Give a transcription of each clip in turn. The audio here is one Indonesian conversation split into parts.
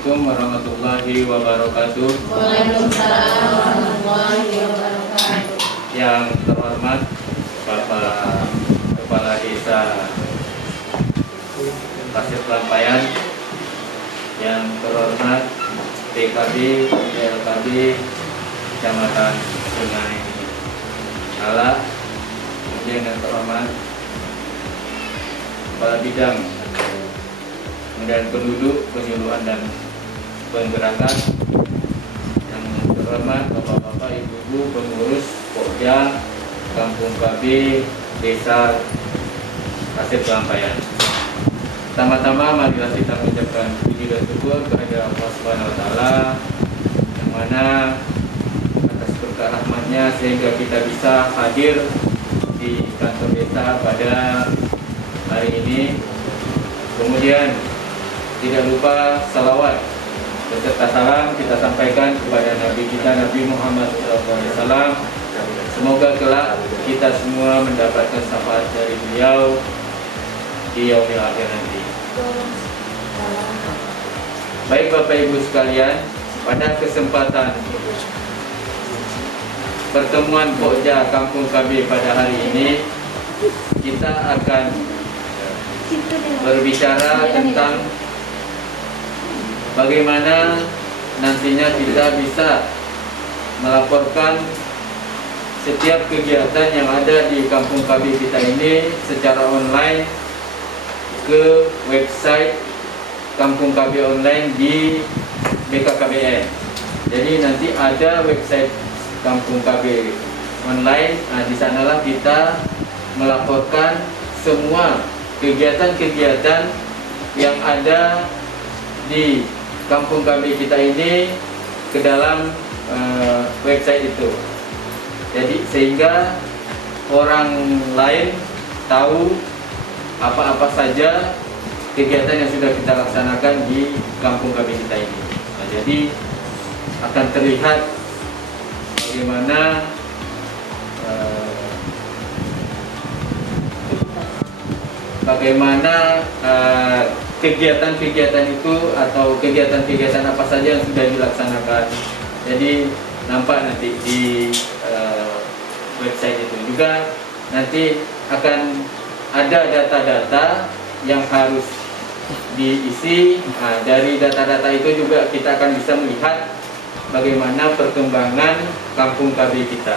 Assalamualaikum warahmatullahi wabarakatuh. Waalaikumsalam warahmatullahi wabarakatuh. Yang terhormat Bapak Kepala Desa Pasir Pelampayan, yang terhormat PKB, PLKB Kecamatan Sungai Ala, kemudian yang terhormat Kepala Bidang dan penduduk, penyuluhan dan penggerakan, yang terhormat bapak-bapak, ibu-ibu, pengurus Pokja Kampung KB Desa Pasir Pelampayan. Pertama-tama marilah kita mengucapkan puji dan syukur kepada Allah Subhanahu wa taala, yang mana atas berkah rahmatnya sehingga kita bisa hadir di kantor desa pada hari ini. Kemudian tidak lupa salawat beserta salam kita sampaikan kepada Nabi kita, Nabi Muhammad SAW. Semoga kelak kita semua mendapatkan syafaat dari beliau di yaumil akhir nanti. Baik Bapak Ibu sekalian, pada kesempatan pertemuan Pokja Kampung KB pada hari ini, kita akan berbicara tentang bagaimana nantinya kita bisa melaporkan setiap kegiatan yang ada di Kampung KB kita ini secara online ke website Kampung KB Online di BKKBN. Jadi nanti ada website Kampung KB Online. Nah, di sanalah kita melaporkan semua kegiatan-kegiatan yang ada di Kampung KB kita ini ke dalam website itu. Jadi sehingga orang lain tahu apa-apa saja kegiatan yang sudah kita laksanakan di Kampung KB kita ini. Nah, jadi akan terlihat bagaimana kegiatan-kegiatan itu atau kegiatan-kegiatan apa saja yang sudah dilaksanakan. Jadi nampak nanti di website itu juga nanti akan ada data-data yang harus diisi. Nah, dari data-data itu juga kita akan bisa melihat bagaimana perkembangan Kampung KB kita.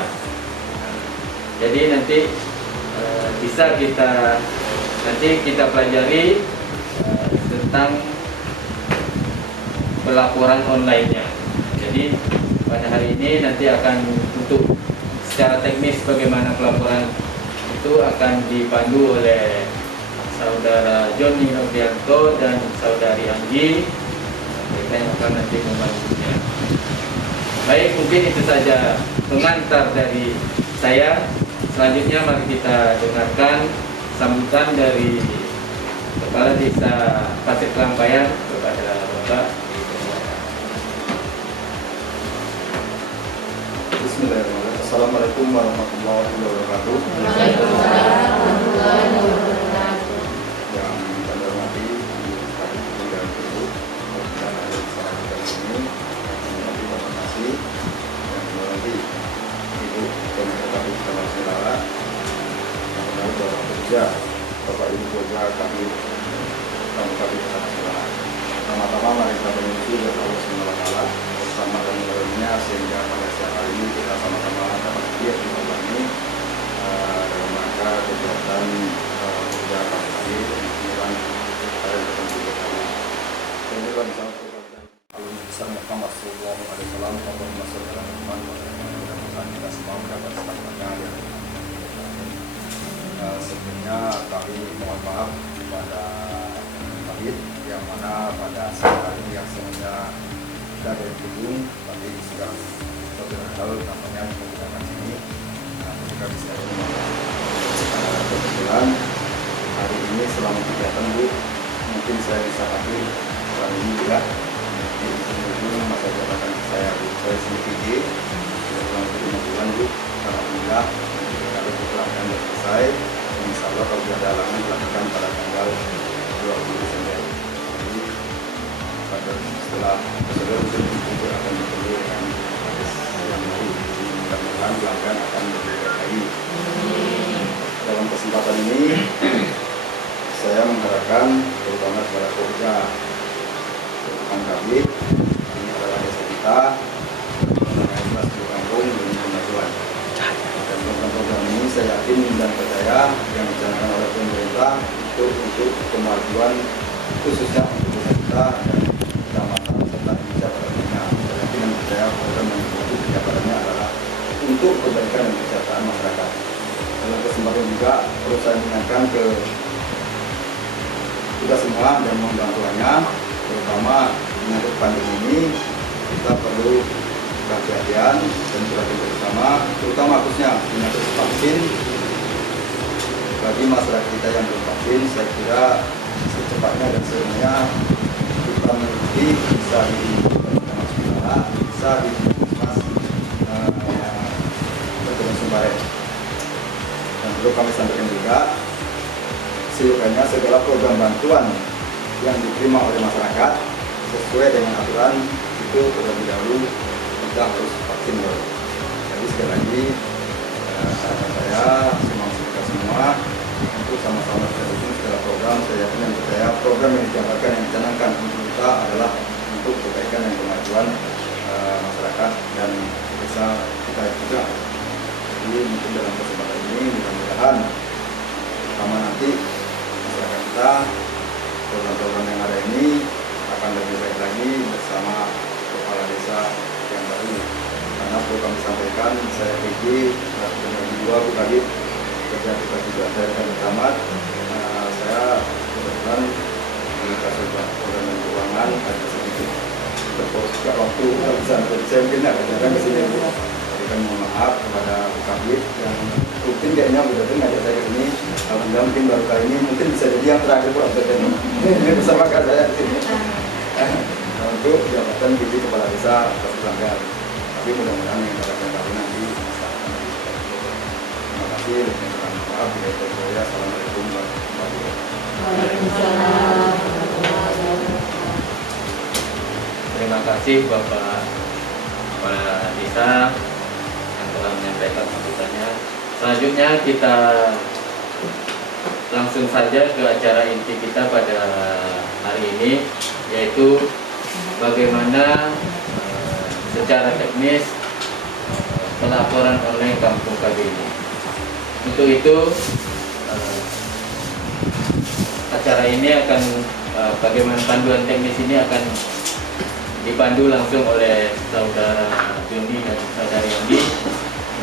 Jadi nanti bisa kita pelajari tentang pelaporan online-nya. Jadi pada hari ini nanti akan untuk secara teknis bagaimana pelaporan itu akan dipandu oleh Saudara Joni Novianto dan Saudari Anggi. Mereka yang akan nanti membantunya. Baik, mungkin itu saja pengantar dari saya. Selanjutnya mari kita dengarkan sambutan dari Kepala Desa Pasir Pelampayan kepada Bapak. Bismillahirrahmanirrahim. Assalamualaikum warahmatullahi wabarakatuh. Waalaikumsalam warahmatullahi wabarakatuh. Yang kami hormati dan ibu dan adik-adik ini, yang terima kasih. Yang hormati ibu Pemerintah Kecamatan Sungai, yang hormati Bapak Kerja, Bapak Ibu Kerja kami Kabupaten Sungai. Pertama-tama mari kita menyusul dari Allah Subhanahu wa taala bersama dan mengenalnya sehingga pada siang hari ini kita sama-sama dapat hadir di tempat ini dalam rangka kegiatan kerja kami penyelenggaraan hari tertentu bersama. Kemudian disampaikan alun besar Muhammad Sallallahu Alaihi Wasallam untuk masuk dalam iman dan kita semua mendapat selamatnya yang sebelumnya kami mohon maaf kepada Habib yang mana pada saat hari yang sebenarnya tidak ada yang gedung, tapi sedang hal namanya menggunakan sini. Nah, ketika bisa kebetulan hari ini selama kegiatan Bu, mungkin saya bisa hadir hari ini juga. Di sini masa jabatan saya sendiri PJ sudah kurang lebih 5 bulan Bu. Alhamdulillah kalau pelaksanaan sudah selesai, insya Allah kalau tidak ada halangan dilakukan pada tanggal 20 Desember. Jadi pada setelah prosedur itu akan bertemu dengan hadis yang baru. Mudah-mudahan pelanggan akan lebih baik lagi. Dalam kesempatan ini saya mengharapkan terutama kepada Kopja Tukang Kabit, ini adalah desa kita mengenai kelas di kampung dengan kemajuan. Dan program-program ini saya yakin dan percaya yang dicanangkan oleh pemerintah itu untuk kemajuan khususnya untuk desa kita dan kecamatan serta Indonesia pada umumnya. Saya yakin dan percaya program yang dibuat kegiatannya adalah untuk kebaikan dan kesejahteraan masyarakat. Dalam kesempatan juga perlu saya mengingatkan ke kita semua dan membantuannya, terutama menyangkut pandemi ini kita perlu kehati-hatian dan berhati bersama, terutama khususnya menyangkut vaksin. Bagi masyarakat kita yang belum vaksin, saya kira secepatnya dan sebenarnya kita mengikuti bisa di sekolah, bisa di Mas Sumbareng. Dan perlu kami sampaikan juga, seyogyanya segala program bantuan yang diterima oleh masyarakat sesuai dengan aturan itu terlebih dahulu kita harus vaksin dulu. Jadi sekali lagi saran saya kita semua untuk sama-sama kita dukung segala program. Saya yakin dan percaya program yang dijalankan yang dicanangkan untuk kita adalah untuk kebaikan dan kemajuan masyarakat dan desa kita juga. Jadi mungkin dalam kesempatan ini mudah-mudahan pertama nanti masyarakat kita program-program yang ada ini akan lebih baik lagi bersama kepala desa yang baru. Karena perlu kami sampaikan, saya PJ bagi dua Bu Kadip kerja kita juga saya akan tamat. Saya kebetulan komunikasi program dan keuangan ada sedikit terpotong waktu nggak bisa saya mungkin agak jarang kesini Bu. Jadi mohon maaf kepada Bu Kadip yang rutin kayaknya betul-betul ngajak saya ke sini. Alhamdulillah mungkin baru kali ini mungkin bisa jadi yang terakhir Bu ini bersama saya di sini. Untuk jabatan PJ kepala desa Pasir Pelanggan. Tapi mudah-mudahan yang akan kami nanti masyarakat. Terima kasih dan maaf bila itu saya. Assalamualaikum warahmatullahi wabarakatuh. Waalaikumsalam. Terima kasih Bapak Kepala Desa yang telah menyampaikan sambutannya. Selanjutnya kita langsung saja ke acara inti kita pada hari ini, yaitu bagaimana secara teknis pelaporan online Kampung KB ini. Untuk itu acara ini akan bagaimana panduan teknis ini akan dipandu langsung oleh saudara Joni dan saudara Yondi.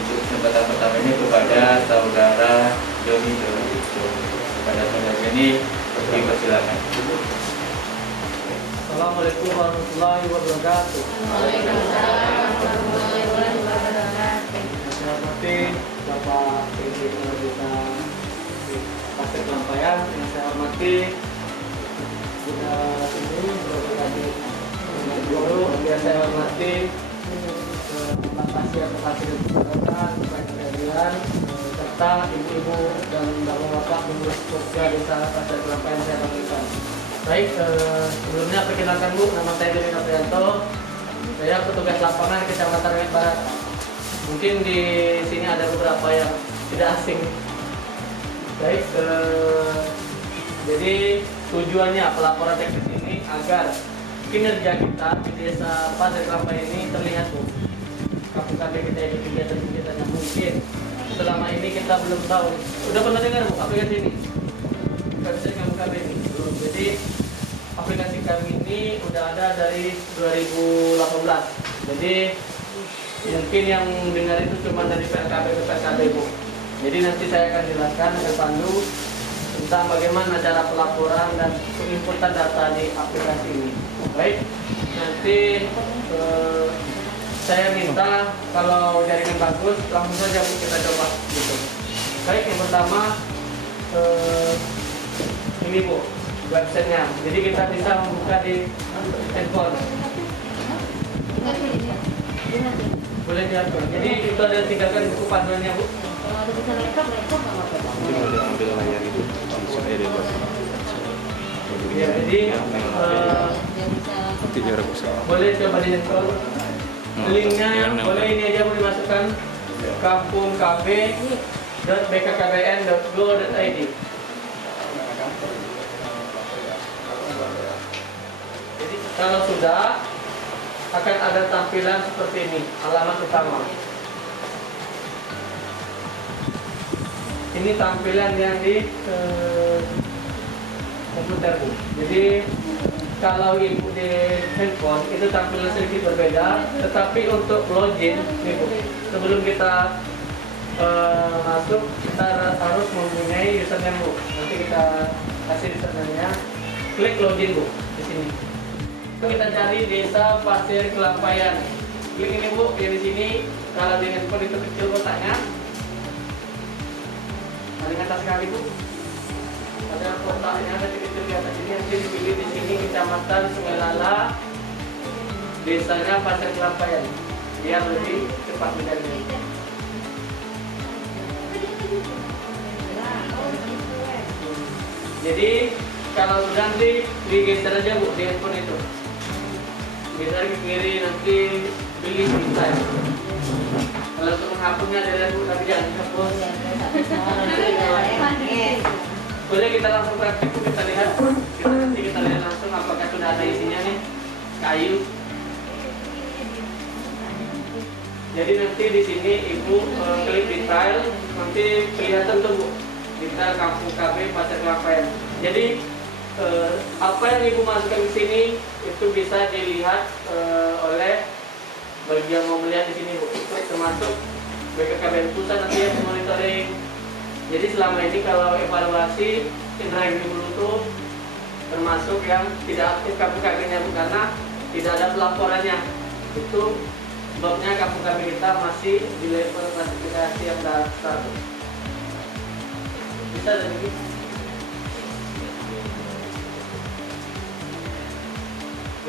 Untuk kesempatan pertama ini kepada saudara Joni. Kepada saudara Joni dipersilakan. Assalamualaikum warahmatullahi wabarakatuh. Waalaikumsalam warahmatullahi wabarakatuh. Saya hormati Bapak PJ Kepala Desa Pasir Pelampayan, yang saya hormati Bunda ini Bapak Kadip Guru, yang saya hormati Pak Pasir Kesehatan, Pak Keadilan, serta ibu-ibu dan bapak-bapak pengurus Kopja Desa Pasir Pelampayan saya hormati. Baik, sebelumnya perkenalkan Bu, nama saya Doni Naprianto. Saya petugas lapangan Kecamatan Rengit Barat. Mungkin di sini ada beberapa yang tidak asing. Baik, jadi tujuannya pelaporan teknis ini agar kinerja kita di desa Pasir Pelampayan ini terlihat Bu. Kampung KB kita ini kegiatan-kegiatan yang mungkin selama ini kita belum tahu. Udah pernah dengar Bu aplikasi ini? Aplikasi Kampung KB ini belum. Jadi aplikasi kami ini udah ada dari 2018. Jadi mungkin yang dengar itu cuma dari PLKB ke PLKB Bu. Jadi nanti saya akan jelaskan ke pandu tentang bagaimana cara pelaporan dan penginputan data di aplikasi ini. Baik, nanti saya minta kalau jaringan bagus langsung saja Bu kita coba gitu. Baik, yang pertama ini Bu websitenya. Jadi kita bisa membuka di handphone. Boleh diatur. Jadi itu ada tinggalkan buku panduannya Bu. Kalau ada bisa laptop nggak apa-apa. Ambil layar itu langsung edit. Ya, jadi boleh coba di handphone. Linknya boleh ini aja boleh masukkan kampungkb.bkkbn.go.id. Jadi kalau sudah akan ada tampilan seperti ini, alamat utama. Ini tampilan yang di komputer Bu. Jadi kalau ibu di handphone itu tampilan sedikit berbeda, tetapi untuk login nih Bu, sebelum kita masuk kita harus mempunyai username Bu. Nanti kita kasih username-nya. Klik login Bu di sini. Kita cari Desa Pasir Kelampayan. Klik ini Bu, yang di sini kalau di handphone itu kecil kotaknya. Paling atas sekali Bu. Ada kotaknya, ada kecil di atas ini. Nanti dipilih di sini Kecamatan Sungai Lala, desanya Pasir Kelampayan, biar lebih cepat mencari. Jadi kalau sudah nanti digeser aja Bu di handphone itu. Geser ke kiri, nanti pilih desain. Kalau untuk menghapusnya dari Bu, tapi jangan dihapus. Boleh kita langsung praktik Bu, kita lihat. Kita lihat langsung apakah sudah ada isinya nih, kayu. Jadi nanti di sini Ibu klik detail, nanti kelihatan tuh Bu, detail Kampung KB Pasir Kelampayan. Jadi apa yang Ibu masukkan ke sini itu bisa dilihat oleh bagi yang mau melihat di sini Bu, termasuk BKKBN pusat nanti yang monitoring. Jadi selama ini kalau evaluasi indra yang Bluetooth termasuk yang tidak aktif Kampung KB-nya Bu, karena tidak ada pelaporannya. Itu sebabnya Kampung KB kita masih di level klasifikasi yang dasar. Bisa dari ini.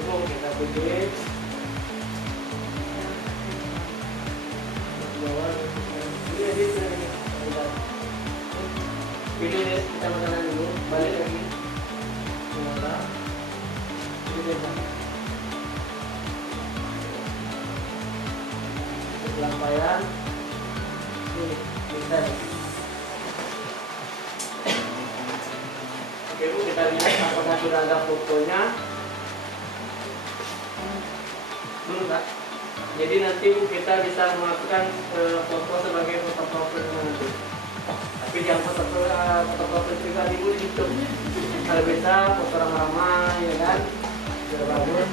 Coba kita pilih. Pilih deh, kita makanan dulu, balik lagi. Muara. Pilih deh. Kelampayan. Ini, bisa. Oke Bu, kita lihat apakah sudah ada fotonya. Belum Kak. Jadi nanti Bu kita bisa memasukkan foto sebagai foto profil nanti. Tapi jangan foto profil pribadi Bu di YouTube. Kalau bisa foto ramah-ramah, ya kan, sudah bagus.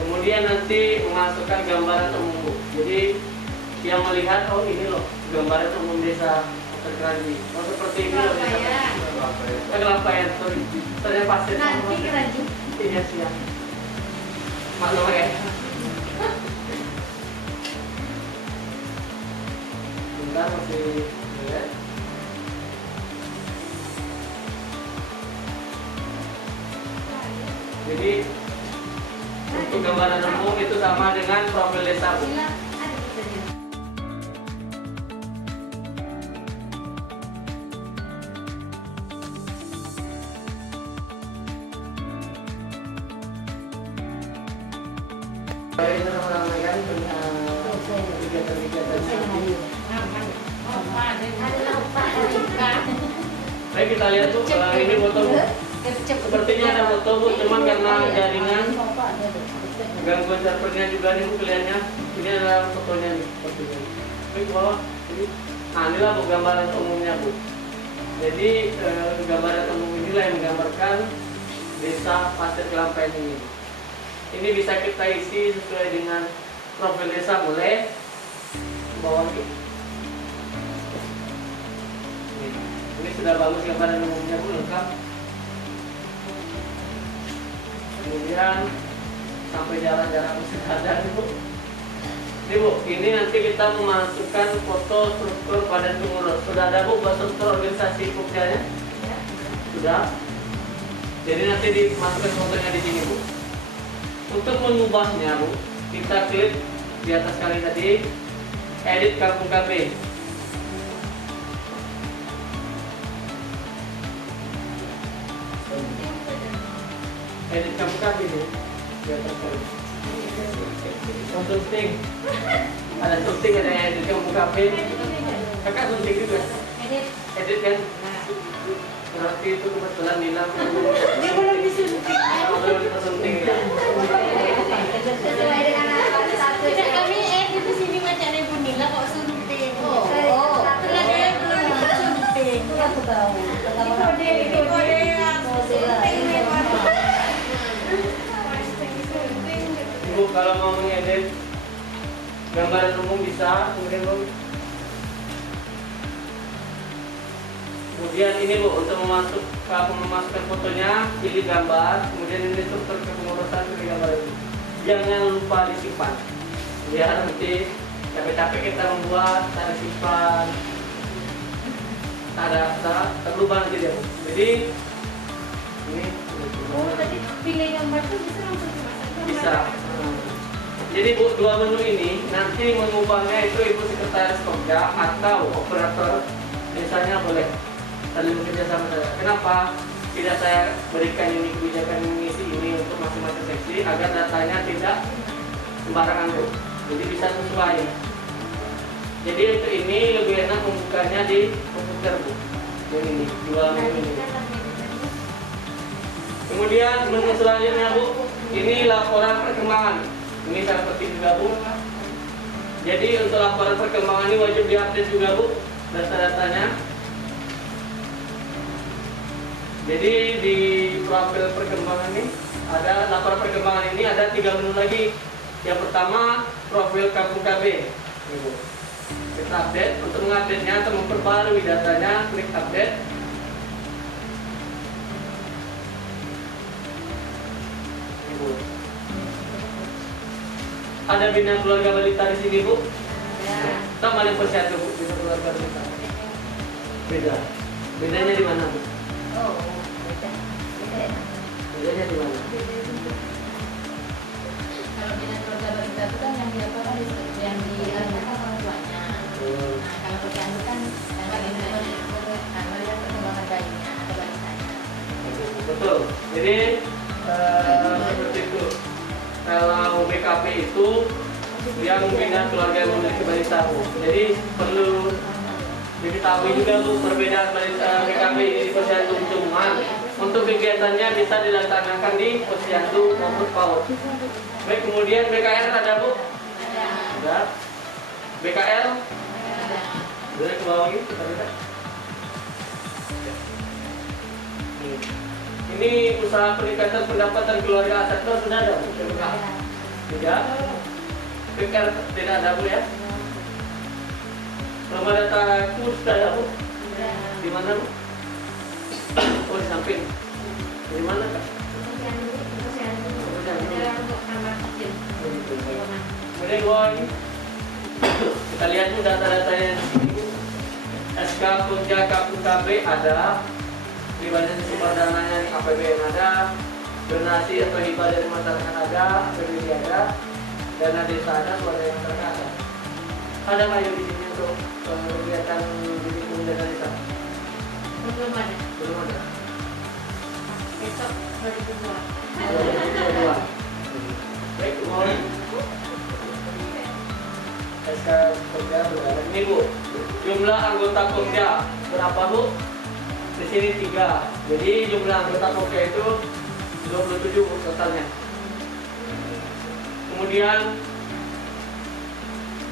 Kemudian nanti memasukkan gambaran umum Bu. Jadi yang melihat, oh ini loh gambaran umum desa Pasir Keranji. Oh seperti ini loh desa. Kelampayan, sorry. Ternyata pasir. Nanti Keranji. Iya siap. Maklum ya. Bentar masih ya. Jadi untuk gambaran umum itu sama dengan profil desa Bu. Ini sama-sama kan kegiatan-kegiatannya. Baik kita lihat Bu, ini foto Bu. Sepertinya ada foto Bu, cuman karena jaringan gangguan servernya juga nih Bu kelihatannya. Ini adalah fotonya nih, sepertinya. Baik bawah, ini. Nah inilah Bu gambaran umumnya Bu. Jadi gambaran umum inilah yang menggambarkan desa Pasir Kelampayan ini. Ini bisa kita isi sesuai dengan profil desa, boleh bawah ini. Ini sudah bagus gambaran umumnya Bu, lengkap. Kemudian sampai jarak-jarak sudah ada nih Bu. Ini Bu, ini nanti kita memasukkan foto struktur badan pengurus. Sudah ada Bu struktur organisasi Pokjanya? Sudah. Jadi nanti dimasukkan fotonya di sini Bu. Untuk mengubahnya Bu, kita klik di atas kali tadi, edit Kampung KB. edit kamu kabin ya. Biar terkait. Sunting. Ada sunting, ada edit kamu kabin. Kakak sunting juga. Edit. Edit kan? Berarti itu kebetulan Nila. Dia belum disuntik. Belum disunting ya. Sesuai dengan alat satu. Tidak, kami edit di sini macam Ibu Nila kok suntik. Oh. Karena dia belum disuntik. Itu aku tahu. Ini kode yang suntik. Ibu kalau mau mengedit gambaran umum bisa, kemudian ini Bu untuk memasukkan fotonya, pilih gambar, kemudian ini struktur kepengurusan, pilih gambar ini. Jangan lupa disimpan. Ya nanti capek-capek kita membuat, tak simpan, tak daftar, terlupa nanti dia. Jadi ini Oh, tadi pilih gambar tuh bisa langsung dimasukkan. bisa. Jadi Bu, dua menu ini nanti mengubahnya itu Ibu sekretaris Pokja atau operator misalnya boleh saling bekerja sama saya. Kenapa tidak saya berikan ini kebijakan mengisi ini untuk masing-masing seksi agar datanya tidak sembarangan Bu. Jadi bisa sesuai. Jadi untuk ini lebih enak membukanya di komputer Bu. Yang ini dua menu ini. Kemudian menu selanjutnya Bu, ini laporan perkembangan. Ini sangat penting juga Bu. Jadi untuk laporan perkembangan ini wajib diupdate juga Bu, data-datanya. Jadi di profil perkembangan ini ada laporan perkembangan ini ada 3 menu lagi. Yang pertama profil Kampung KB. Ini, Bu. Kita update. Untuk mengupdate-nya atau memperbarui datanya, klik update. Ini, Bu. Ada bina keluarga balita di sini Bu. Ya. Sama yang posyandu Bu, bina keluarga balita. Beda. Bedanya di mana Bu? Oh, beda. Beda. Bedanya di mana? Kalau bina keluarga balita itu kan yang diapakan yang diajarkan orang tuanya. Nah, kalau posyandu kan yang melihat perkembangan bayinya atau balitanya. Betul. Jadi seperti itu. Kalau BKP itu yang membina keluarga yang memiliki balita Bu. Jadi perlu diketahui juga Bu perbedaan balita BKP ini di posyandu. Cuman untuk kegiatannya bisa dilaksanakan di posyandu maupun PAUD. Baik, kemudian BKR ada Bu? Ada. BKL? Boleh ke bawah ini kita lihat. Ini usaha peningkatan pendapatan keluarga asetnya sudah ada Bu? Tidak? BKR tidak ada Bu ya? Rumah data kurs sudah ada Bu? Di mana Bu? Oh di samping. Di mana Kak? Kemudian bawah ini kita lihat Bu data-datanya di sini Bu. SK Pokja Kampung KB ada. Pribadi sumber dananya APBN ada, donasi atau hibah dari masyarakat ada, APBD ada, dana desa ada, swadaya masyarakat ada. Ada nggak yang di sini untuk kegiatan bidik pemuda dan desa? Belum ada. Belum ada. Besok 2022. 2002. Baik, mohon. SK Pokja sudah ada. Ini Bu, jumlah anggota Pokja berapa Bu? Di sini 3. Jadi jumlah anggota Pokja itu 27 Bu, totalnya. Kemudian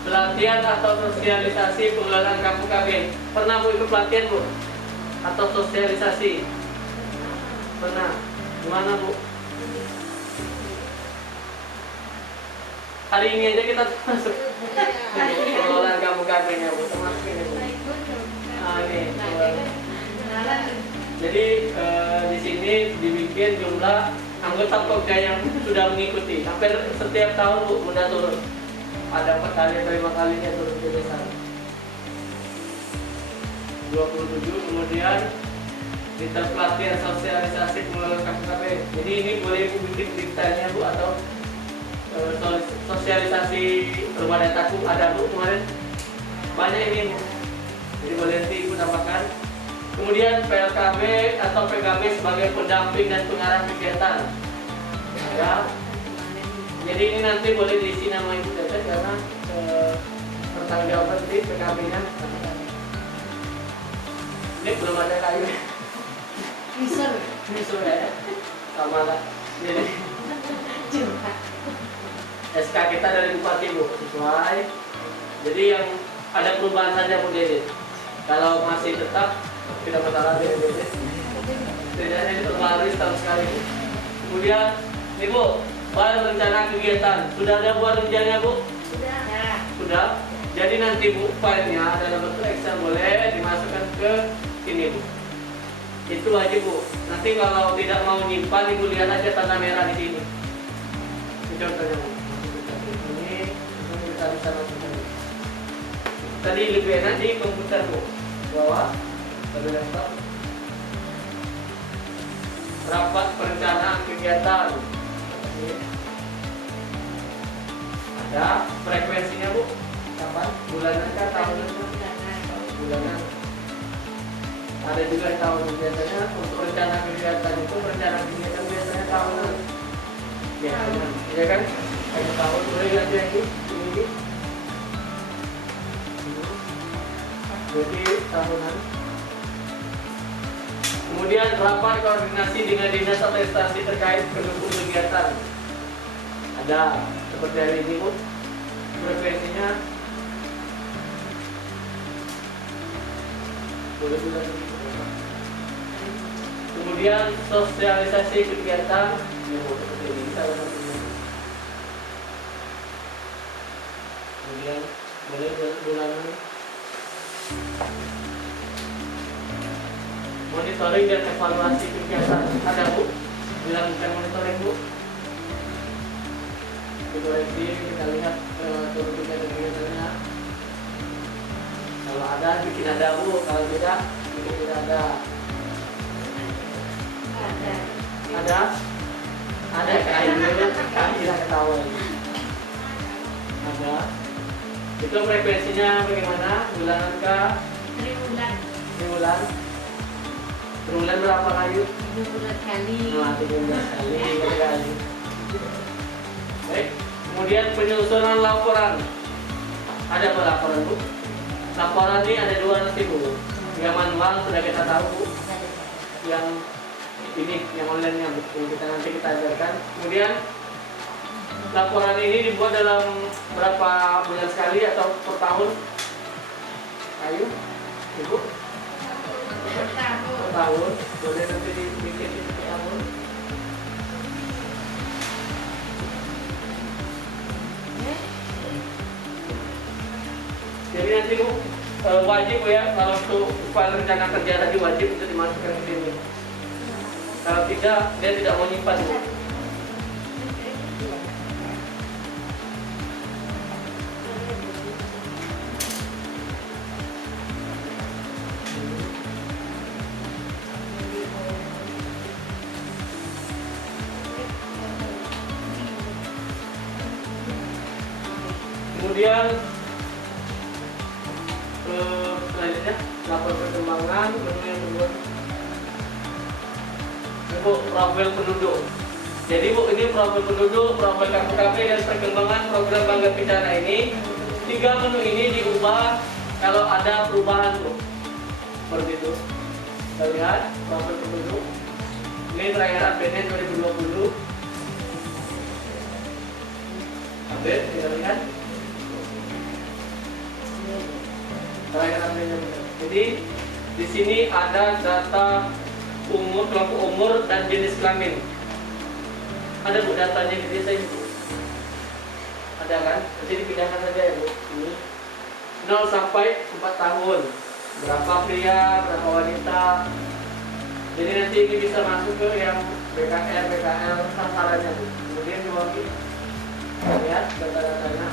pelatihan atau sosialisasi pengelolaan Kampung KB. Pernah Bu ikut pelatihan Bu? Atau sosialisasi? Pernah. Gimana Bu? Hari ini aja kita masuk pengelolaan Kampung KB-nya Bu, termasuk ini Bu. Nah ini. Jadi di sini dibikin jumlah anggota Pokja yang sudah mengikuti. Hampir setiap tahun Bu Bunda turun. Ada 4 kali atau 5 kalinya turun ke desa. 27. Kemudian kita pelatihan sosialisasi pengelolaan Kampung KB. Jadi ini boleh Ibu bikin beritanya Bu atau sosialisasi rumah dataku ada Bu kemarin. Banyak ini Bu. Jadi boleh nanti Ibu tambahkan. Kemudian PLKB atau PKB sebagai pendamping dan pengarah kegiatan. ada. Jadi ini nanti boleh diisi nama Ibu Tetes karena pertanggungjawaban di PKB-nya. Ini belum ada kayu. Bisa ya. Sama lah. Jadi SK kita dari Bupati Bu sesuai. Jadi yang ada perubahan saja Bu Dede. Kalau masih tetap tidak masalah Dede. Setidaknya ini terbaru setahun sekali. Kemudian ini Bu, file rencana kegiatan sudah ada buat rencana Bu? Sudah. Jadi nanti Bu filenya dalam bentuk Excel boleh dimasukkan ke ini Bu. Itu wajib Bu. Nanti kalau tidak mau nyimpan Ibu lihat aja tanda merah di sini. Ini contohnya Bu. Ini kita bisa masukkan. Tadi lebih enak di komputer Bu. Bawah. Tabel laptop. Rapat perencanaan kegiatan. Ada frekuensinya Bu. Kapan? Bulanan kah tahunan? Bulanan. Ada juga tahun biasanya untuk rencana kegiatan itu biasanya tahunan. Ya kan? Kayak tahun boleh ganti ini. Jadi tahunan. Kemudian rapat koordinasi dengan dinas atau instansi terkait pendukung kegiatan. Ada seperti hari ini Bu. Frekuensinya boleh juga. Kemudian sosialisasi kegiatan seperti ini salah satunya. Kemudian boleh bulanan. Monitoring dan evaluasi kegiatan ada Bu, dilakukan monitoring Bu. Dikoreksi, kita lihat turun kegiatannya. Kalau ada bikin ada Bu, kalau tidak bikin tidak ada. Ada kayu tidak ketahuan. Ada. Itu frekuensinya bagaimana? Bulanan kah? Triwulan. Triwulan berapa kayu? 3 bulan kali. Nah, 3 kali. Baik. Kemudian penyusunan laporan. Ada apa laporan Bu? Laporan ini ada 2 nanti Bu. Yang manual sudah kita tahu Bu. Yang ini yang online-nya Bu. Yang kita ajarkan. Kemudian laporan ini dibuat dalam berapa bulan sekali atau per tahun? Ayo, Ibu. Per tahun. Boleh nanti dibikin per tahun. Jadi nanti Bu wajib Bu ya, kalau untuk file rencana kerja tadi wajib untuk dimasukkan ke sini. Kalau tidak, dia tidak mau nyimpan Bu. Kemudian selanjutnya lapor perkembangan menu yang kedua. Bu, profil penduduk. Jadi Bu, ini profil penduduk, profil KPKP dan perkembangan program Bangga Kencana ini. 3 menu ini diubah kalau ada perubahan Bu. Seperti itu. Kita lihat profil penduduk. Ini terakhir update 2020. Update, kita lihat. Terakhir update. Jadi di sini ada data umur, kelompok umur dan jenis kelamin. Ada Bu datanya di desa ini. Ada kan? Nanti dipindahkan saja ya Bu. Ini 0 sampai 4 tahun. Berapa pria, berapa wanita. Jadi nanti ini bisa masuk ke yang BKL sasarannya Bu. Kemudian diwakili. Lihat data-datanya.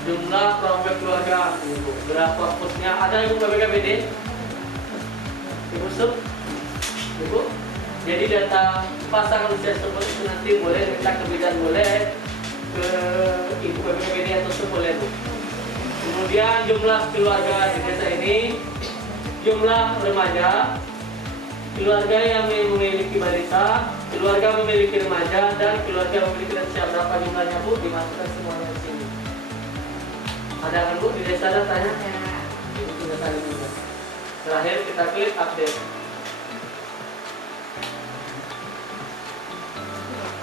Jumlah profil keluarga Ibu. Berapa posnya? Ada Ibu BPKBD? Ibu Sub? Ibu? Jadi data pasangan usia seperti itu nanti boleh minta ke bidan, boleh ke Ibu BPKBD atau Sub boleh Bu. Kemudian jumlah keluarga di desa ini, jumlah remaja, keluarga yang memiliki balita, keluarga memiliki remaja, dan keluarga memiliki lansia. Berapa jumlahnya Bu? Dimasukkan semuanya di sini. Ada kan Bu di desa datanya? Itu sudah tadi juga. Terakhir kita klik update.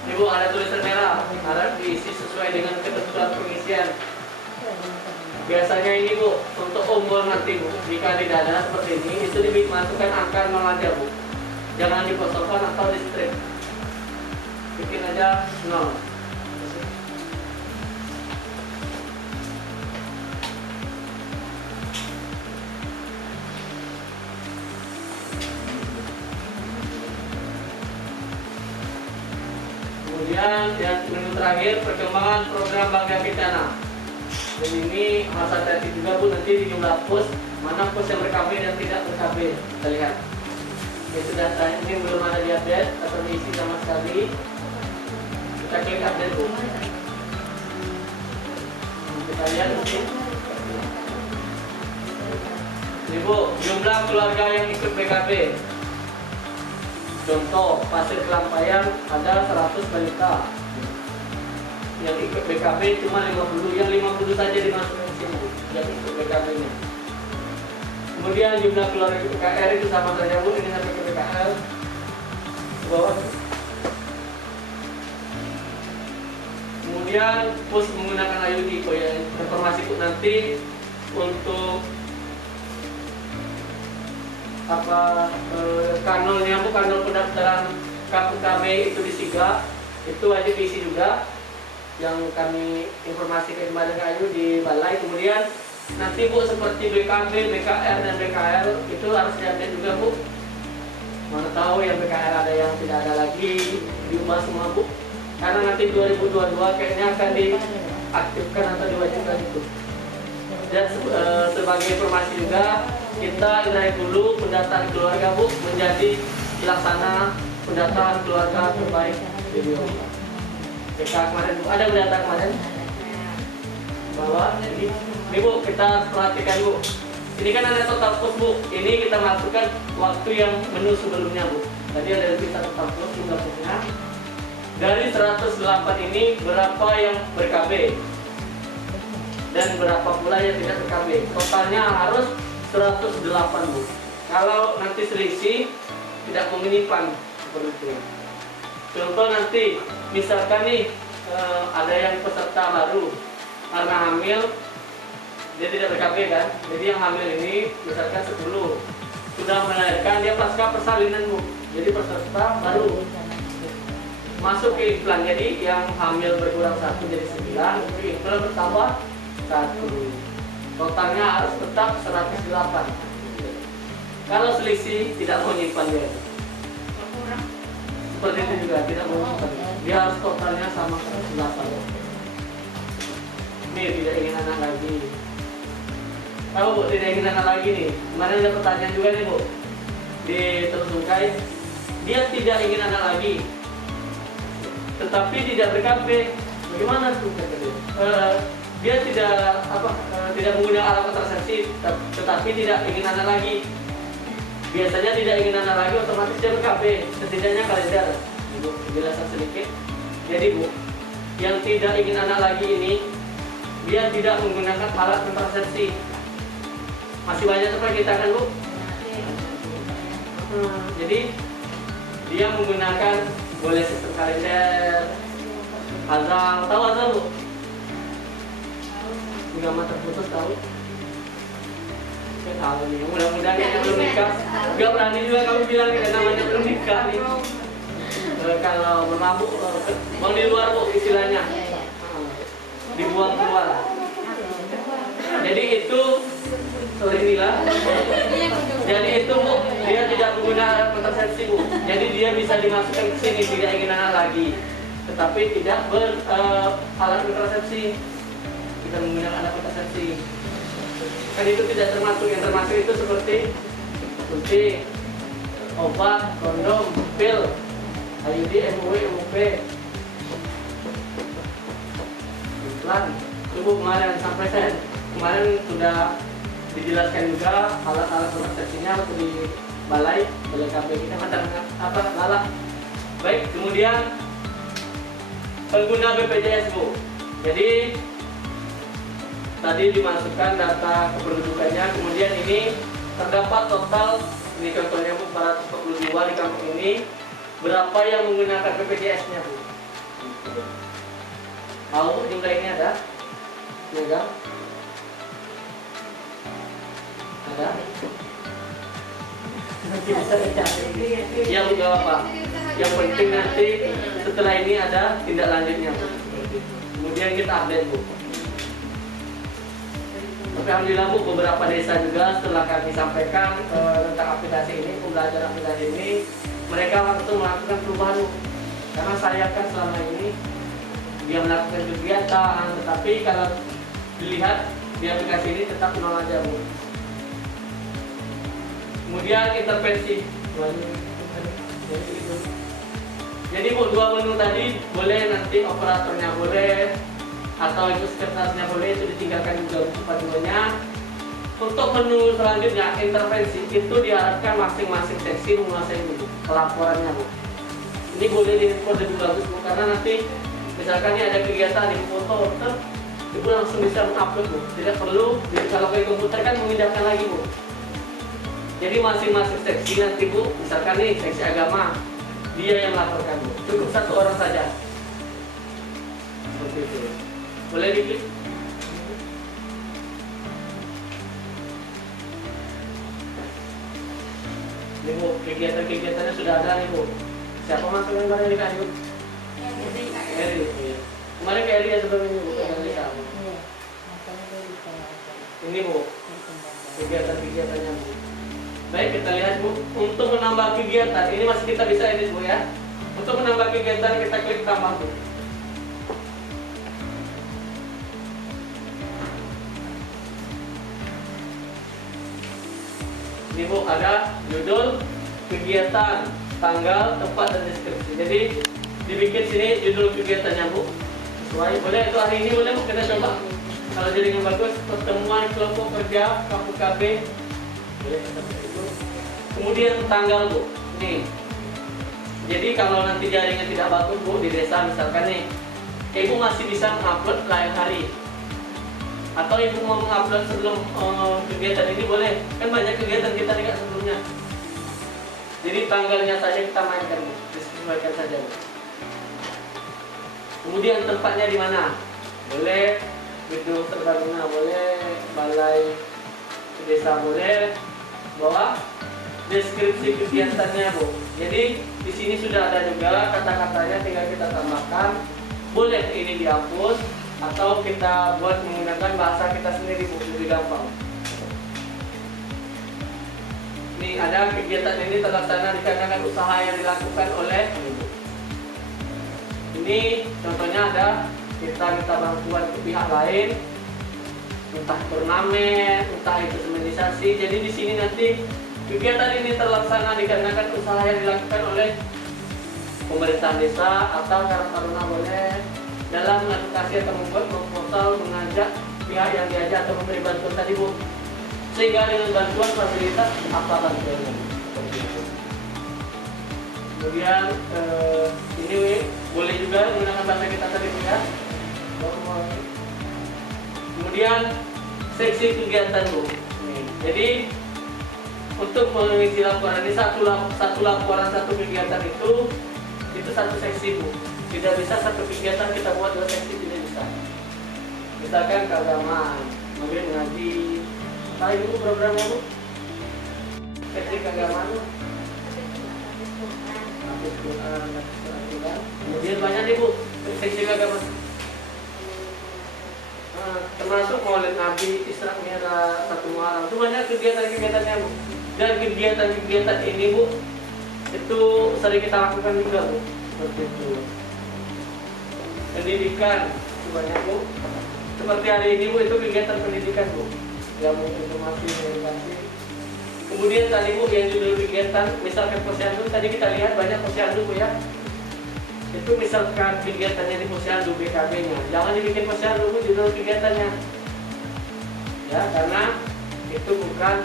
Ibu ada tulisan merah, harap diisi sesuai dengan ketentuan pengisian. Biasanya ini Bu, untuk umur nanti Bu, jika tidak ada seperti ini, itu dimasukkan angka 0 aja Bu. Jangan dikosongkan atau di strip. Bikin aja 0. Kemudian yang menu terakhir, perkembangan program Bangga Kencana. Dan ini harus hati-hati juga Bu, nanti di jumlah pos, mana pos yang ber-KB dan tidak ber-KB. Kita lihat. Itu data ini belum ada di update atau diisi sama sekali. Kita klik update Bu. Kita lihat mungkin. Ini Bu, jumlah keluarga yang ikut BKB. Contoh, Pasir Kelampaian ada 100 balita. Yang ikut BKB cuma 50, yang 50 saja dimasukkan sini Bu, yang ikut BKB-nya. Kemudian jumlah keluarga PKR itu sama saja Bu, ini sampai ke PKR ke bawah. Kemudian pos menggunakan IUD, ya, informasi Bu nanti untuk apa kanalnya Bu, kanal pendaftaran KPKB itu di SIGA itu wajib diisi juga, yang kami informasikan kemarin ke Ayu di balai. Kemudian nanti Bu seperti BKB, BKR dan BKL itu harus diupdate juga Bu. Mana tahu yang BKR ada yang tidak ada lagi, diubah semua Bu. Karena nanti 2022 kayaknya akan diaktifkan atau diwajibkan itu. Dan sebagai informasi juga, kita naik dulu pendataan keluarga Bu menjadi pelaksana pendataan keluarga terbaik di Indonesia. Kita kemarin Bu, ada pendataan kemarin bahwa ini Bu, kita perhatikan Bu. Ini kan ada total pos Bu. Ini kita masukkan waktu yang menu sebelumnya Bu. Tadi ada lebih total pos jumlah posnya. Dari 108 ini berapa yang ber-KB dan berapa pula yang tidak ber-KB. Totalnya harus 108 Bu. Kalau nanti selisih tidak menyimpan seperti itu. Contoh nanti misalkan nih ada yang peserta baru karena hamil, dia tidak ber-KB kan. Jadi yang hamil ini misalkan 10 sudah melahirkan, dia pasca persalinan Bu. Jadi peserta baru masuk ke implan, jadi yang hamil berkurang 1 jadi 9, untuk implan bertambah 1. Totalnya harus tetap 108. Kalau selisih tidak mau nyimpan dia. Seperti itu juga tidak mau nyimpan. Dia harus totalnya sama 108. Ini tidak ingin anak lagi. Tahu Bu, tidak ingin anak lagi nih. Kemarin ada pertanyaan juga nih Bu di Tersungkai. Dia tidak ingin anak lagi, tetapi tidak ber-KB. Bagaimana tuh kata dia? Dia tidak menggunakan alat kontrasepsi, tetapi tidak ingin anak lagi. Biasanya tidak ingin anak lagi otomatis dia ber-KB, setidaknya kalender. Ibu penjelasan sedikit. Jadi Bu, yang tidak ingin anak lagi ini dia tidak menggunakan alat kontrasepsi. Masih banyak tempat kita kan Bu? Jadi dia menggunakan boleh sistem kalender, azal, tahu azal Bu? Enggak mata putus tahu? Tahu nih, mudah-mudahan yang belum nikah, enggak berani juga kamu bilang kita namanya belum nikah nih. Kalau bermabuk, mau di luar Bu istilahnya, dibuang keluar. Jadi itu jadi itu Bu, dia tidak menggunakan alat kontrasepsi Bu. Jadi dia bisa dimasukkan ke sini, tidak ingin anak lagi, tetapi tidak alat kontrasepsi, tidak menggunakan alat kontrasepsi. Kan itu tidak termasuk. Yang termasuk itu seperti suntik, obat, kondom, pil, IUD, MUW, MUP, implan. Itu Bu kemarin sampai kemarin sudah dijelaskan juga alat-alat kontrasepsinya waktu di balai KB kita macam apa lala. Baik, kemudian pengguna BPJS Bu. Jadi tadi dimasukkan data kependudukannya, kemudian ini terdapat total, ini contohnya Bu, 442 di kampung ini. Berapa yang menggunakan BPJS-nya Bu? Tahu Bu jumlah ini ada? Enggak? Ada? Ya Bu, gak apa. Yang penting nanti setelah ini ada tindak lanjutnya Bu. Kemudian kita update Bu. Tapi alhamdulillah Bu, beberapa desa juga setelah kami sampaikan tentang aplikasi ini, pembelajaran aplikasi ini, mereka langsung melakukan perubahan Bu. Karena saya kan selama ini dia melakukan kegiatan, tetapi kalau dilihat di aplikasi ini tetap nol aja Bu. Kemudian intervensi. Jadi Bu, dua menu tadi boleh nanti operatornya boleh atau itu sekretarisnya boleh, itu ditinggalkan juga paduannya. Untuk menu selanjutnya intervensi itu diharapkan masing-masing seksi menguasai Bu pelaporannya Bu. Ini boleh di-import lebih bagus Bu, karena nanti misalkan ini ada kegiatan di foto, Ibu langsung bisa mengupload Bu. Tidak perlu, jadi kalau pakai komputer kan memindahkan lagi Bu. Jadi masing-masing seksi nanti Bu, misalkan nih seksi agama, dia yang melaporkan Bu. Cukup satu orang saja. Seperti itu. Boleh diklik? Ini Bu, kegiatan-kegiatannya sudah ada nih Bu. Siapa masuk yang barang ini Kak Ayu? Eri. Iya. Kemarin Kak Eri ya sebelumnya Bu, ini Bu, kegiatan-kegiatannya Bu. Baik, kita lihat Bu. Untuk menambah kegiatan, ini masih kita bisa edit Bu ya. Untuk menambah kegiatan kita klik tambah Bu. Ini Bu, ada judul, kegiatan, tanggal, tempat, dan deskripsi. Jadi dibikin sini judul kegiatannya Bu. Sesuai, boleh itu hari ini boleh Bu, kita coba. Kalau jaringan bagus, pertemuan kelompok kerja KPKB. Boleh kita itu. Kemudian tanggal Bu. Nih. Jadi kalau nanti jaringan tidak bagus Bu di desa misalkan nih, Ibu masih bisa mengupload lain hari. Atau Ibu mau mengupload sebelum kegiatan ini boleh. Kan banyak kegiatan kita lihat sebelumnya. Jadi tanggalnya saja kita mainkan Bu, disesuaikan saja Bu. Kemudian tempatnya di mana? Boleh gedung serbaguna, boleh balai desa, boleh. Bawah deskripsi kegiatannya Bu. Jadi di sini sudah ada juga kata-katanya, tinggal kita tambahkan. Boleh ini dihapus atau kita buat menggunakan bahasa kita sendiri Bu, lebih gampang. Ini ada kegiatan ini terlaksana dikarenakan usaha yang dilakukan oleh Ibu. Ini contohnya ada kita minta bantuan ke pihak lain, entah turnamen, entah itu semenisasi. Jadi di sini nanti kegiatan ini terlaksana dikarenakan usaha yang dilakukan oleh pemerintah desa atau Karang Taruna boleh dalam mengedukasi atau membuat proposal mengajak pihak yang diajak atau memberi bantuan tadi Bu, sehingga dengan bantuan fasilitas apa bantuannya. Kemudian ini boleh juga menggunakan bahasa kita tadi Bu ya. Kemudian seksi kegiatan Bu. Jadi untuk mengisi laporan ini satu laporan satu kegiatan itu satu seksi Bu. Tidak bisa satu kegiatan kita buat dua seksi, tidak bisa. Misalkan keagamaan, kemudian ngaji. Tahu Ibu programnya Bu? Seksi keagamaan Bu. Kemudian banyak nih Bu, seksi keagamaan. Termasuk Maulid Nabi, Isra Mi'raj, Satu Muharram. Itu banyak kegiatan-kegiatannya Bu. Dan kegiatan-kegiatan ini Bu, itu sering kita lakukan juga Bu. Seperti itu. Pendidikan itu banyak Bu. Seperti hari ini Bu, itu kegiatan pendidikan Bu. Ilmu informasi, edukasi. Kemudian tadi Bu yang judul kegiatan, misalkan posyandu, tadi kita lihat banyak posyandu Bu ya. Itu misalkan kegiatannya di posyandu BKB-nya, jangan dibikin posyandu Bu judul kegiatannya. Ya, karena itu bukan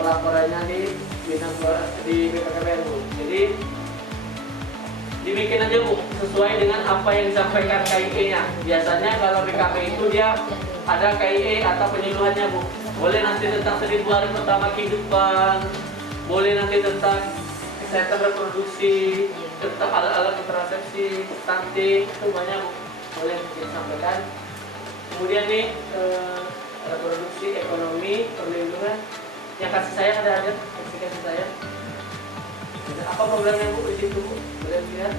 pelaporannya di BPKBN Bu. Jadi dibikin aja Bu sesuai dengan apa yang disampaikan KIE-nya. Biasanya kalau BKP itu dia ada KIE atau penyuluhannya Bu. Boleh nanti tentang 1000 hari pertama kehidupan, boleh nanti tentang kesehatan reproduksi, tentang alat-alat kontrasepsi, stunting, itu banyak Bu. Boleh disampaikan. Kemudian nih reproduksi, ekonomi, perlindungan. Yang kasih sayang ada kasih sayang. Apa programnya Bu di situ Bu? Boleh lihat.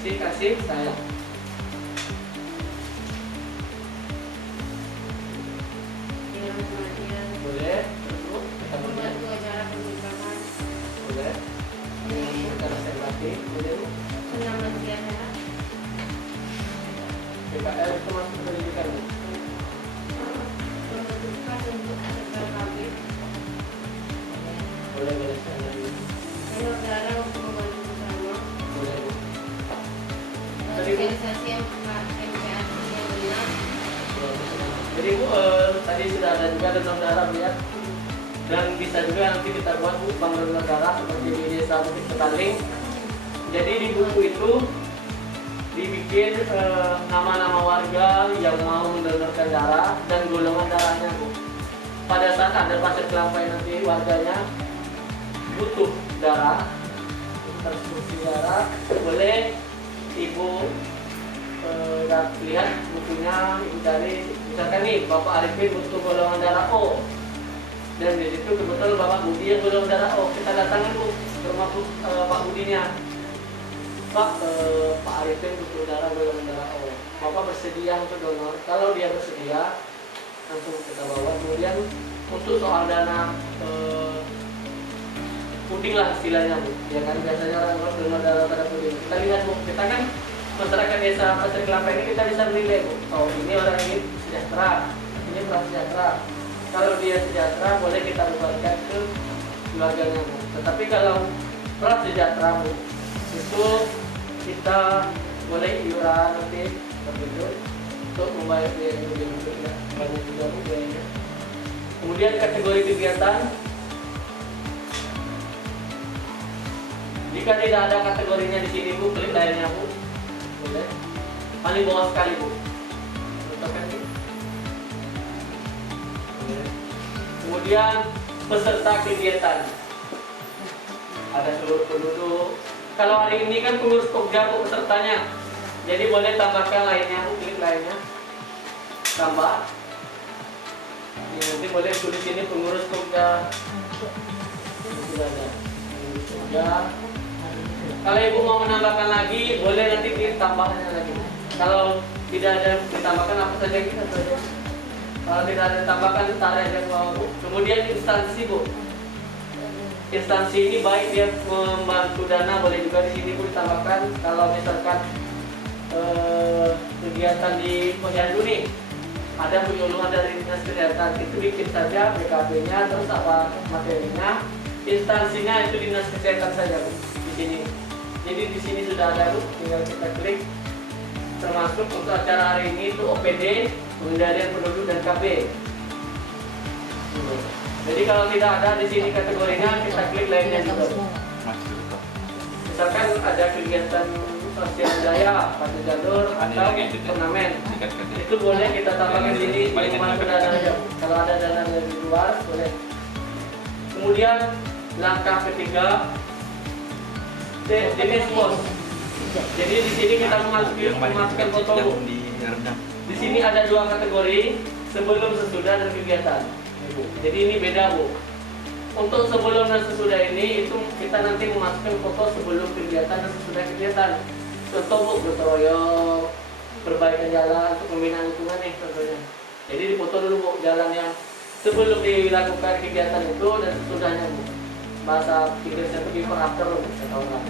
Kasih sayang. Boleh. Bu, kita Membantu acara pembimbingan, boleh. Secara serbatik, boleh Bu. pendampingan anak, PKL itu masuk ke pendidikan Bu. pembentukan untuk aset kami, Boleh saya lihat. donor darah untuk membantu bersama, Boleh Bu. Tadi Bu. organisasi yang MPAC yang benar, Jadi Bu, tadi sudah ada juga donor darah Bu ya. Dan bisa juga nanti kita buat Bu bank donor darah seperti di desa Bukit Petaling. Jadi di buku itu dibikin nama-nama warga yang mau mendonorkan darah dan golongan darahnya Bu. Pada saat ada pasien kelampai nanti warganya butuh darah, transfusi darah, boleh Ibu lihat bukunya, Ibu cari, misalkan nih Bapak Arifin butuh golongan darah O, dan di situ kebetulan Bapak Budi yang golongan darah O, kita datangin Bu ke rumah Pak Budinya. Pak, Pak Arifin butuh darah golongan darah O. Bapak bersedia untuk donor. Kalau dia bersedia, langsung kita bawa. Kemudian untuk soal dana puding lah istilahnya Bu. Ya kan biasanya orang donor darah pada puding. Kita lihat Bu, kita kan masyarakat desa Pasir Kelapa ini kita bisa menilai Bu. Oh ini orang ini sejahtera, ini prasejahtera. Kalau dia sejahtera boleh kita bebankan ke keluarganya Bu. Tetapi kalau prasejahtera Bu, itu kita boleh iuran nanti begitu untuk membayar biaya yang tidak banyak juga Bu biayanya. Kemudian kategori kegiatan, jika tidak ada kategorinya di sini Bu, klik lainnya Bu, boleh. Paling bawah sekali Bu, letakkan ini. Boleh. Kemudian peserta kegiatan, ada seluruh penduduk. Kalau hari ini kan pengurus Pokja Bu pesertanya, jadi boleh tambahkan lainnya Bu, klik lainnya, tambah. Ini nanti boleh tulis ini pengurus Pokja. Sudah ada pengurus Pokja. Kalau Ibu mau menambahkan lagi, boleh nanti ditambahnya lagi. Kalau tidak ada ditambahkan apa saja kita saja. Kalau tidak ada ditambahkan, tarik aja ke bawah Bu. Kemudian instansi Bu. Instansi ini baik dia membantu dana, boleh juga di sini Bu ditambahkan. Kalau misalkan kegiatan di Posyandu nih, ada penyuluhan dari dinas kesehatan, itu bikin saja BKP-nya, terus apa materinya, instansinya itu dinas kesehatan saja Bu di sini. Jadi di sini sudah ada Bu, tinggal kita klik. Termasuk untuk acara hari ini itu OPD, pengendalian penduduk dan KB. Jadi kalau tidak ada di sini kategorinya, kita klik lainnya juga. Misalkan ada kegiatan sosial daya, pada jalur atau turnamen, itu boleh kita tambahkan di sini. Cuma sudah ada aja. Kalau ada dana dari luar boleh. Kemudian langkah ketiga, jenis pos. Jadi di sini kita memasukkan foto Bu. Di sini ada dua kategori, sebelum, sesudah, dan kegiatan. Jadi ini beda Bu. Untuk sebelum dan sesudah ini itu kita nanti memasukkan foto sebelum kegiatan dan sesudah kegiatan. Contoh Bu, gotong royong, perbaikan jalan untuk pembinaan lingkungan nih contohnya. Jadi dipoto dulu Bu jalan yang sebelum dilakukan kegiatan itu dan sesudahnya Bu. Bahasa Inggrisnya itu before after Bu, saya tahu nggak.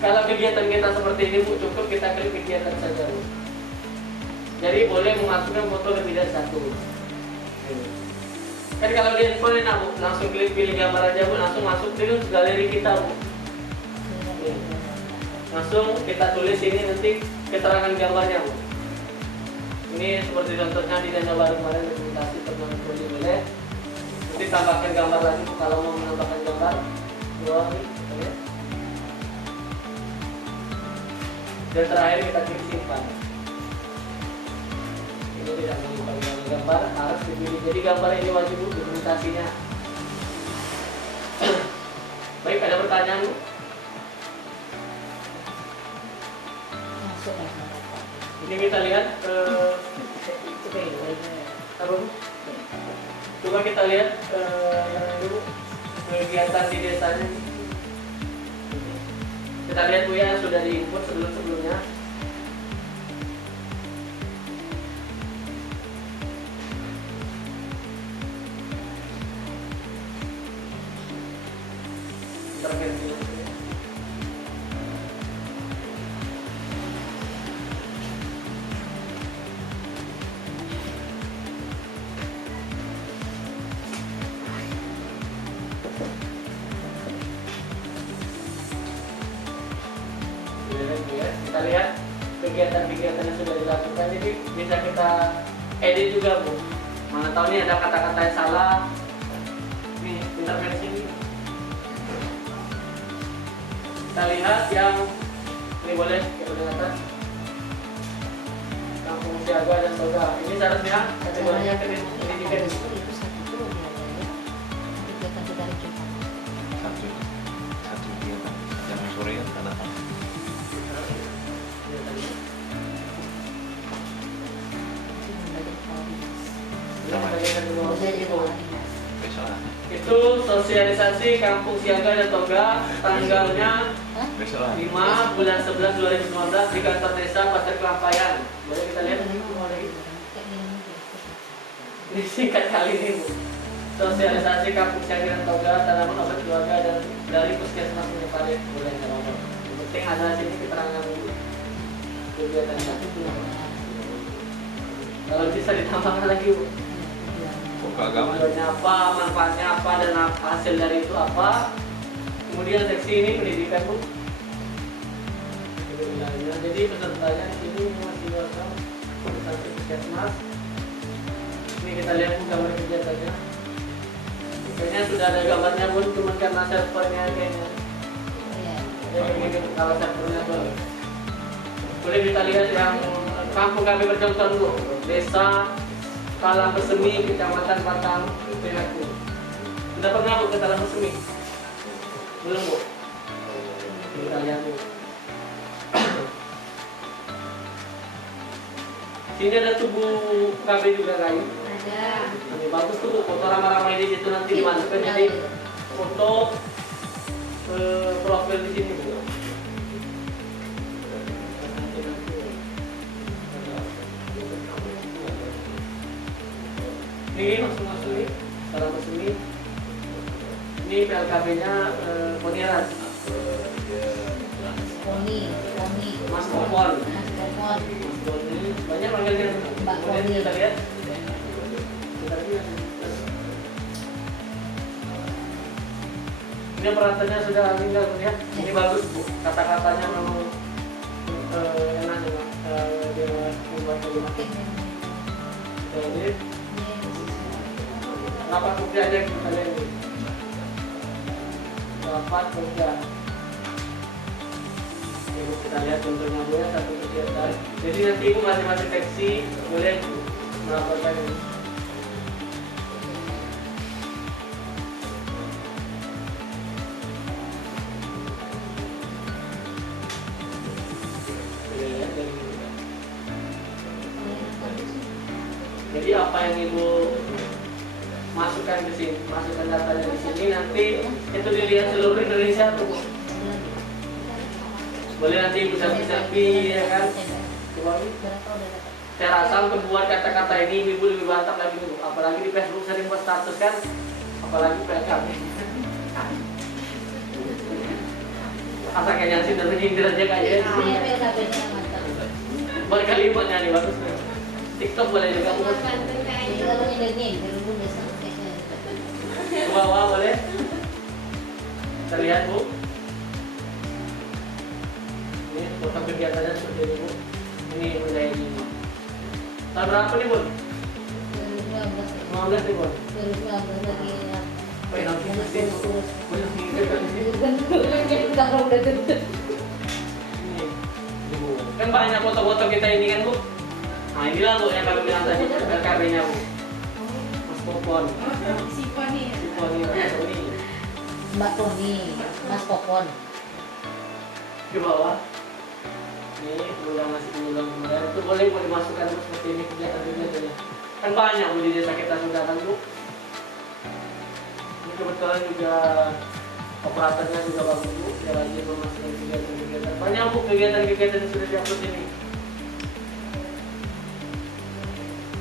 Kalau kegiatan kita seperti ini Bu, cukup kita klik kegiatan saja Bu. Jadi boleh memasukkan foto lebih dari satu. Kan kalau di handphone enak Bu, langsung klik pilih gambar aja Bu, langsung masuk ke galeri kita Bu. Langsung kita tulis ini nanti keterangan gambarnya Bu. Ini Ini seperti contohnya di Dana Baru kemarin dokumentasi tentang body boleh. Nanti tambahkan gambar lagi Bu, kalau mau menambahkan gambar. Dua nih, kita lihat. Dan terakhir kita klik simpan. Ini tidak menggunakan gambar, harus dipilih. Jadi gambar ini wajib Bu, dokumentasinya. Baik, ada pertanyaan Bu? Ini kita lihat apa Bu? Coba kita lihat dulu kegiatan di desanya. Kita lihat Bu ya, sudah diinput sebelumnya. Intervensi. Kita lihat kegiatan-kegiatan yang sudah dilakukan, jadi bisa kita edit juga Bu. Mana tahu nih ada kata-kata yang salah. Nih intervensi ini. Kita lihat yang ini boleh kita lihat atas. Kampung Siaga dan Toga. Ini seharusnya kategorinya pendidikan. Satu kegiatan yang sore kan karena besok Itu sosialisasi Kampung Siaga dan Toga tanggalnya besok lah 5 bulan 11 2019 di kantor desa Pasir Kelampayan. Boleh kita lihat ini singkat kali ini Bu. Sosialisasi Kampung Siaga dan Toga tanaman obat keluarga dan dari puskesmas Menyeparit. Boleh nggak apa-apa. Yang penting ada sini keterangan dulu kegiatannya. Kalau bisa ditambahkan lagi Bu. Tujuannya apa, manfaatnya apa, dan hasil dari itu apa. Kemudian seksi ini pendidikan Bu. Jadi pesertanya di sini masih welcome sampai puskesmas. Ini kita lihat Bu gambar kegiatannya. Kayaknya sudah ada gambarnya Bu, cuma karena servernya kayaknya. Ya kayak gini kalau servernya boleh. Boleh kita lihat yang kampung kami bercontoh Bu, desa Talang Bersemi, Kecamatan Batang, Penaku. Sudah pernah Bu ke Talang Bersemi? Belum Bu? Kita lihat Bu. Sini ada tubuh KB juga kayu. Ada. Ini bagus tuh Bu, foto ramai-ramai di situ nanti dimasukkan jadi foto profil di sini Bu. Ini masuk ini, Talang Bersemi. Ini PLKB-nya Poniran. Poni. Mas Popon. Mas Popon. Banyak panggilnya. Mbak Kemudian Poni. kita lihat. Kita lihat. Ini peratannya sudah tinggal ya. Ini bagus Bu. Kata-katanya memang enak juga. Dia membuat kalimat. Jadi rapat kerja aja kita lihat ini. Rapat kerja. Ibu kita lihat contohnya Bu ya, satu kegiatan. Jadi nanti Ibu masing-masing seksi boleh melaporkan ini. Jadi apa yang Ibu masukkan ke sini, masukkan datanya di sini, nanti itu dilihat seluruh Indonesia tuh. Boleh nanti Ibu selfie ya kan? Coba saya rasa untuk buat kata-kata ini Ibu lebih mantap lagi Bu. Apalagi di Facebook sering buat status kan, apalagi PLKB. Asal kayaknya sih dari nyindir aja kayaknya. Buat kalimatnya nih bagus nih. TikTok boleh juga Bu. Bawah boleh. Kita lihat Bu. Ini foto kegiatannya seperti ini Bu. Ini wilayah ini. Tahun berapa nih, Bun? 15 nih, Bun. Apa yang nanti sih? Banyak tinggal kan di sini. Ini, Bu. Kan banyak foto-foto kita ini kan, Bu. Nah, inilah Bu yang kami bilang tadi, LKB-nya, Bu. Mas Popon. Siponi. Popon ini. Mbak Tony, Mas Popon. Di bawah. Ini ulang nasi ulang kemarin. Itu boleh dimasukkan Bu, seperti ini kegiatan-kegiatannya. Kan banyak Bu di desa kita sudah kan, Bu. Ini kebetulan juga operatornya juga bagus Bu, dia rajin memasukkan kegiatan-kegiatan. Banyak Bu kegiatan-kegiatan yang sudah diupload ini.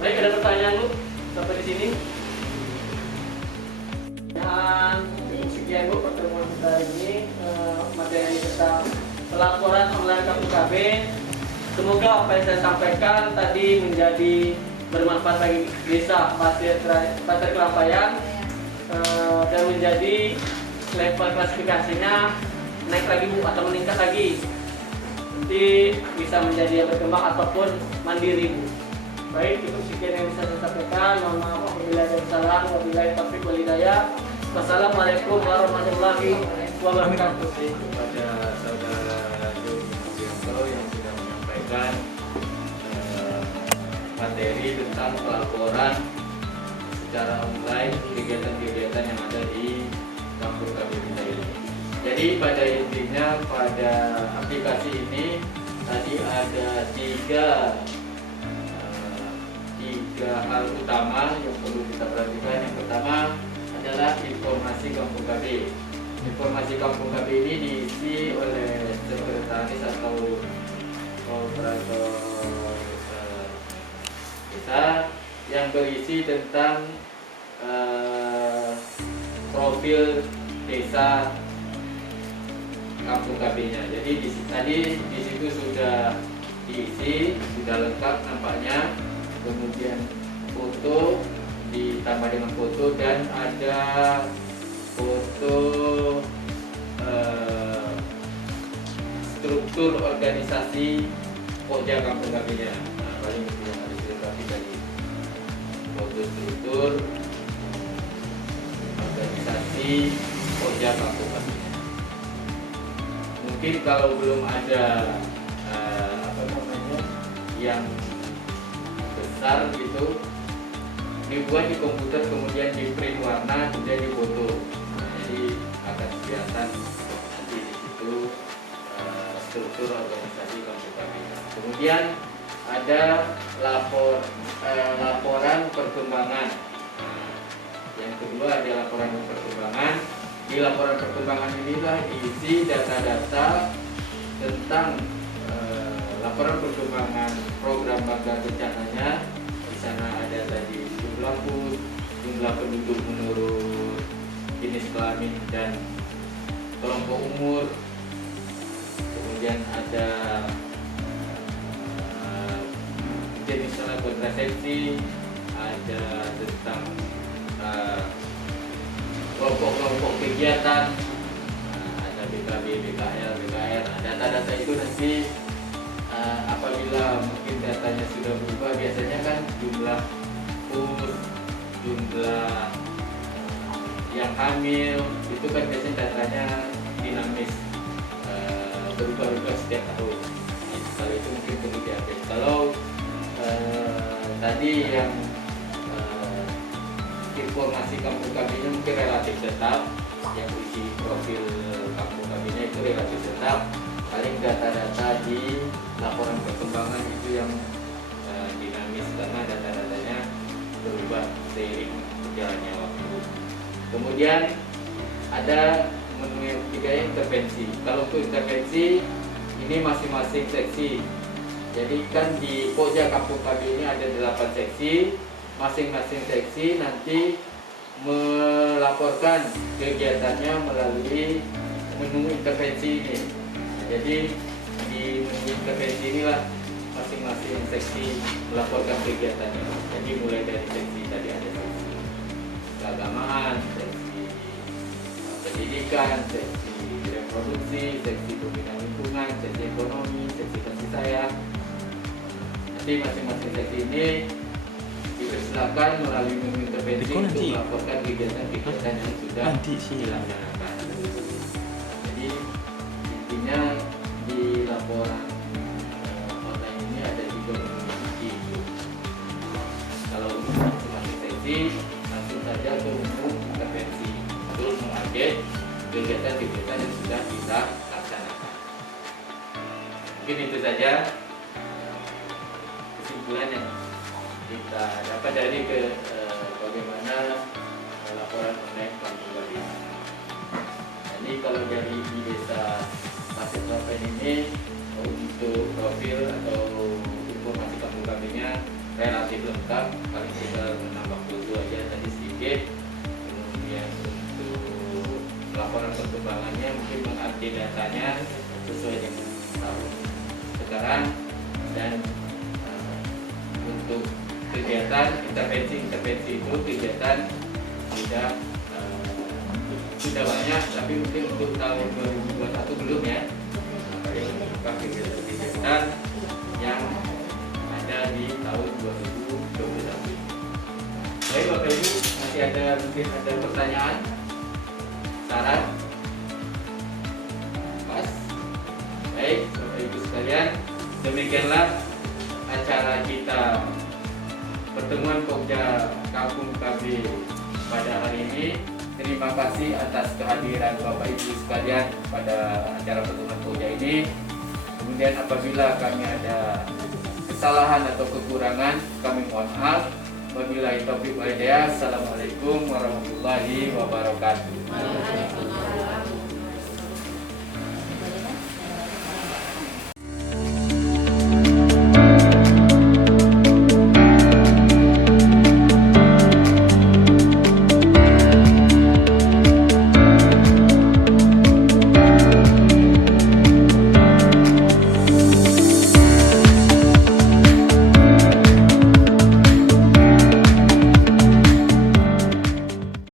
Baik, ada pertanyaan Bu sampai di sini. Dan sekian Bu pertemuan kita ini, materi tentang pelaporan online KPKB. Semoga apa yang saya sampaikan tadi menjadi bermanfaat bagi desa Pasir Kelampayan, dan menjadi level klasifikasinya naik lagi Bu atau meningkat lagi, nanti bisa menjadi yang berkembang ataupun mandiri Bu. Baik, cukup sekian yang bisa saya sampaikan. Mohon maaf apabila ada kesalahan. Wabillahi taufiq wal hidayah. Wassalamualaikum warahmatullahi wabarakatuh. Kepada saudara Joni Mugianto yang sudah menyampaikan materi tentang pelaporan secara online kegiatan-kegiatan yang ada di kampung kami kita ini. Jadi pada intinya pada aplikasi ini tadi ada tiga hal utama yang perlu kita perhatikan. Yang pertama adalah informasi kampung KB. Informasi kampung KB ini diisi oleh sekretaris atau operator desa yang berisi tentang profil desa kampung KB-nya. Jadi tadi di situ sudah diisi, sudah lengkap nampaknya. Kemudian foto ditambah dengan foto dan ada foto struktur organisasi Pokja kampung KB-nya. Nah, paling itu yang harus dilengkapi tadi. Foto struktur organisasi Pokja kampung KB-nya. Mungkin kalau belum ada yang besar gitu, dibuat di komputer kemudian di print warna kemudian difoto. Nah, jadi akan kelihatan nanti di situ struktur organisasi kampung kami. Kemudian ada laporan perkembangan. Nah, yang kedua ada laporan perkembangan. Di laporan perkembangan inilah diisi data-data tentang laporan perkembangan program bangga bencananya. Di sana ada tadi jumlah bus, jumlah penduduk menurut jenis kelamin dan kelompok umur. Kemudian ada jenis alat kontrasepsi, ada tentang kelompok-kelompok kegiatan, ada BKB, BKL, BKR. Nah, data-data itu nanti apabila mungkin datanya sudah berubah, biasanya kan jumlah bus, jumlah yang hamil itu kan biasanya datanya dinamis, berubah-ubah setiap tahun. Kalau itu mungkin perlu diupdate. Kalau tadi yang informasi kampung kami mungkin relatif tetap, yang isi profil kampung kami itu relatif tetap. Paling data-data di laporan perkembangan itu yang dinamis karena data-datanya berubah seiring berjalannya waktu. Kemudian ada menu yang ketiga, intervensi. Kalau untuk intervensi ini masing-masing seksi. Jadi kan di Pokja kampung kami ini ada 8 seksi. Masing-masing seksi nanti melaporkan kegiatannya melalui menu intervensi ini. Jadi di menu intervensi inilah masing-masing seksi melaporkan kegiatannya. Jadi mulai dari seksi tadi ada seksi keagamaan, seksi pendidikan, seksi reproduksi, seksi pembinaan lingkungan, seksi ekonomi, seksi kasih sayang. Nanti nanti masing-masing seksi ini dipersilakan melalui menu intervensi untuk melaporkan kegiatan-kegiatan yang sudah dilaksanakan. Jadi intinya di laporan online ini ada 3 menu kunci. Kalau untuk masing-masing seksi langsung saja ke menu intervensi untuk mengupdate kegiatan-kegiatan yang sudah kita laksanakan. Mungkin itu saja kesimpulan yang kita dapat dari bagaimana laporan online Kampung Galis. Jadi kalau dari di desa Pasir Klapen ini untuk profil atau informasi kampung kaminya relatif lengkap, paling tinggal menambah foto aja tadi sedikit. Kemudian untuk laporan perkembangannya mungkin mengupdate datanya sesuai dengan tahun sekarang, dan untuk kegiatan intervensi itu kegiatan sudah banyak, tapi mungkin untuk tahun 2021 belum ya. Kegiatan yang ada di tahun 2021. Baik Bapak Ibu, masih mungkin ada pertanyaan, saran? Pas? Baik Bapak Ibu sekalian, demikianlah acara kita pertemuan Pokja Kampung KB pada hari ini. Terima kasih atas kehadiran Bapak Ibu sekalian pada acara pertemuan Pokja ini. Kemudian apabila kami ada kesalahan atau kekurangan, kami mohon maaf. Wabillahi taufiq wal hidayah. Assalamualaikum warahmatullahi wabarakatuh.